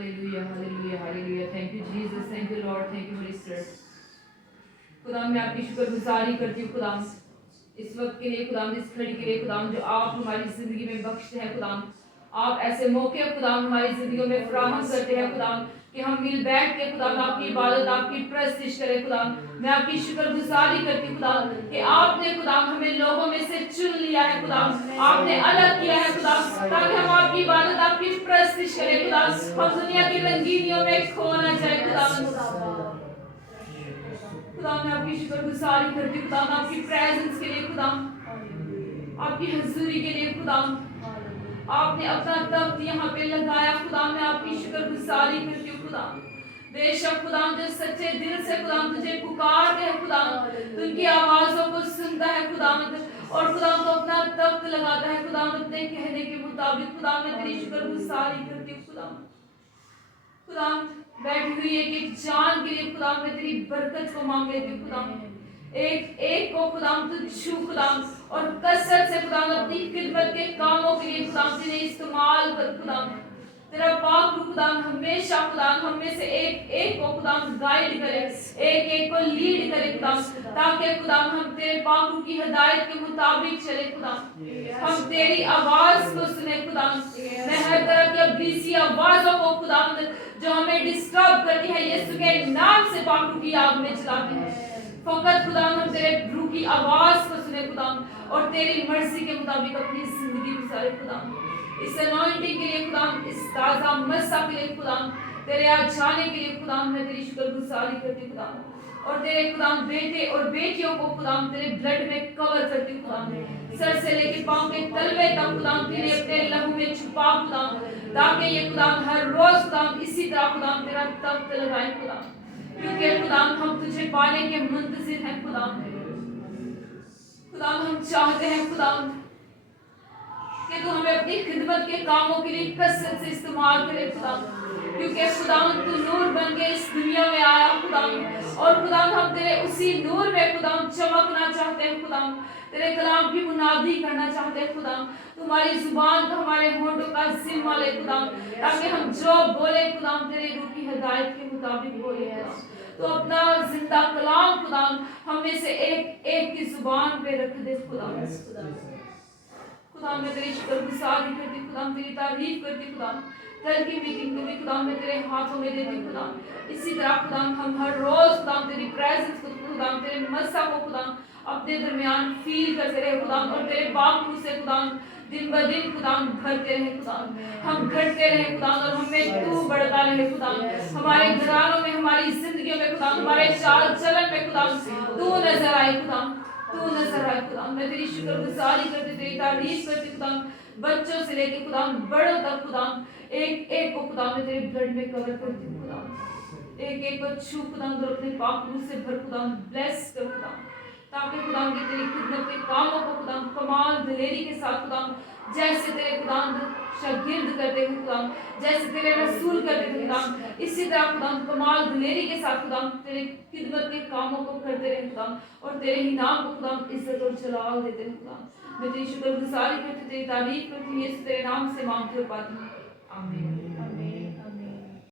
Hallelujah, hallelujah, hallelujah. Thank you Jesus, thank you Lord, thank you Holy Spirit. खुदा मैं आपकी शुक्रगुजारी करती हूँ खुदा इस वक्त के लिए खुदा इस घड़ी के लिए खुदा जो आप हमारी जिंदगी में बख्शते हैं खुदा आप ऐसे मौके खुदा हमारी जिंदगियों में फराहम करते हैं खुदा कि हम मिल बैठ के खुदा आपकी इबादत आपकी प्रस्तुति करें खुदा मैं आपकी शुक्रगुजारी करती हूँ खुदा कि आपने खुदा हमें लोगों में से चुन लिया है खुदा आपने अलग किया है खुदा ताकि हम आपकी इबादत आपकी प्रस्तुति करें खुदा हम दुनिया की रंगीनियों में खो ना जाए खुदा खुदा मैं आपकी शुक्रगुजारी करती हूँ खुदा आपकी प्रेजेंस के लिए खुदा आपकी हजूरी के लिए खुदा आपने अपना तख्त यहाँ पे लगाया खुदा मैं आपकी शुक्रगुजारी करती हूँ खुदा बेशक खुदा जो सच्चे दिल से खुदा तुझे पुकारते हैं खुदा तो उनकी आवाजों को सुनता है खुदा और खुदा को अपना तख्त लगाता है खुदा अपने कहने के मुताबिक खुदा मैं तेरी शुक्रगुजारी करती हूँ खुदा खुदा बैठी हुई एक जान के लिए खुदा मैं तेरी बरकत को मांग लेती हूँ खुदा एक को खुदा तू छू खुदा और कसरत से खुदा अपनी खिदमत के कामों के लिए खुदा तेरे इस्तेमाल कर खुदा तेरा पाक रूह खुदा हमेशा खुदा हम में से एक को खुदा गाइड करे एक को लीड करे खुदा ताकि खुदा हम तेरे पाक रूह की हिदायत के मुताबिक चले खुदा हम तेरी आवाज को सुने खुदा मैं हर तरह की अबलीसी आवाजों को खुदा जो हमें डिस्टर्ब करती है यीशु के नाम से पाक रूह की आग में चलाते हैं फकत खुदा हम तेरे रूह की आवाज को सुने खुदा और तेरी मर्जी के मुताबिक अपनी जिंदगी गुजारे खुदा इस अनॉइंटिंग के लिए खुदा इस ताजा मसा के लिए खुदा तेरे आ जाने के लिए खुदा मैं तेरी शुक्रगुजारी करती खुदा और तेरे खुदा बेटे और बेटियों को खुदा तेरे ब्लड में कवर करती खुदा सर से लेके पांव के तलवे तक खुदा तेरे अपने लहू में छुपा खुदा ताकि ये खुदा हर रोज खुदा इसी तरह खुदा तेरा तख्त लगाए खुदा क्योंकि खुदा हम तुझे पाने के मुंतजिर हैं खुदा खुदा हम चाहते हैं खुदा कि तू हमें अपनी खिदमत के कामों के लिए कसरत से इस्तेमाल करे खुदा क्योंकि खुदा तू नूर बन के इस दुनिया में आया खुदा और खुदा हम तेरे उसी नूर में खुदा चमकना चाहते हैं खुदा तेरे कलाम की मुनादी करना चाहते हैं खुदा तुम्हारी जुबान को हमारे होंठों का जिम्मा ले खुदा ताकि हम जो बोले खुदा तेरे रूह की हिदायत के मुताबिक बोले तो अपना जिंदा कलाम खुदा हम में से एक की जुबान पे रख दे खुदा खुदा मैं तेरी शुक्रगुजारी करती खुदा तेरी तारीफ करती खुदा कल की मीटिंग को भी खुदा मैं तेरे हाथों में देती खुदा इसी तरह खुदा हम हर रोज खुदा तेरी प्रेजेंस को खुदा तेरे मसा को खुदा अपने दरमियान फील करते रहे खुदा और तेरे बाप से खुदा दिन ब दिन खुदा भरते रहे खुदा हम घटते रहे खुदा और हमें तू बढ़ता रहे खुदा हमारे घरानों में हमारी जिंदगियों में खुदा हमारे चाल चलन में खुदा तू नजर आए खुदा तू नजर आए खुदा मैं तेरी शुक्रगुजारी करती तेरी तारीफ करती खुदा बच्चों से लेके खुदा बड़ों तक खुदा एक को खुदा मैं तेरे ब्लड में कवर करती हूँ खुदा एक को छू खुदा और अपने पाक रूह से भर खुदा ब्लेस कर खुदा ताकि खुदा की तेरी खिदमत के कामों को खुदा कमाल दिलेरी के साथ खुदा जैसे तेरे खुदा शागिर्द करते थे खुदा जैसे तेरे रसूल करते थे खुदा इसी तरह खुदा कमाल दिलेरी के साथ खुदा तेरे खिदमत के कामों को करते रहे खुदा और तेरे ही नाम को खुदा इज्जत और जलाल देते रहे खुदा मैं तेरी शुक्रगुजारी करती तेरी तारीफ करती हूँ यीशु तेरे नाम से मांगती और पाती हूँ आमीन।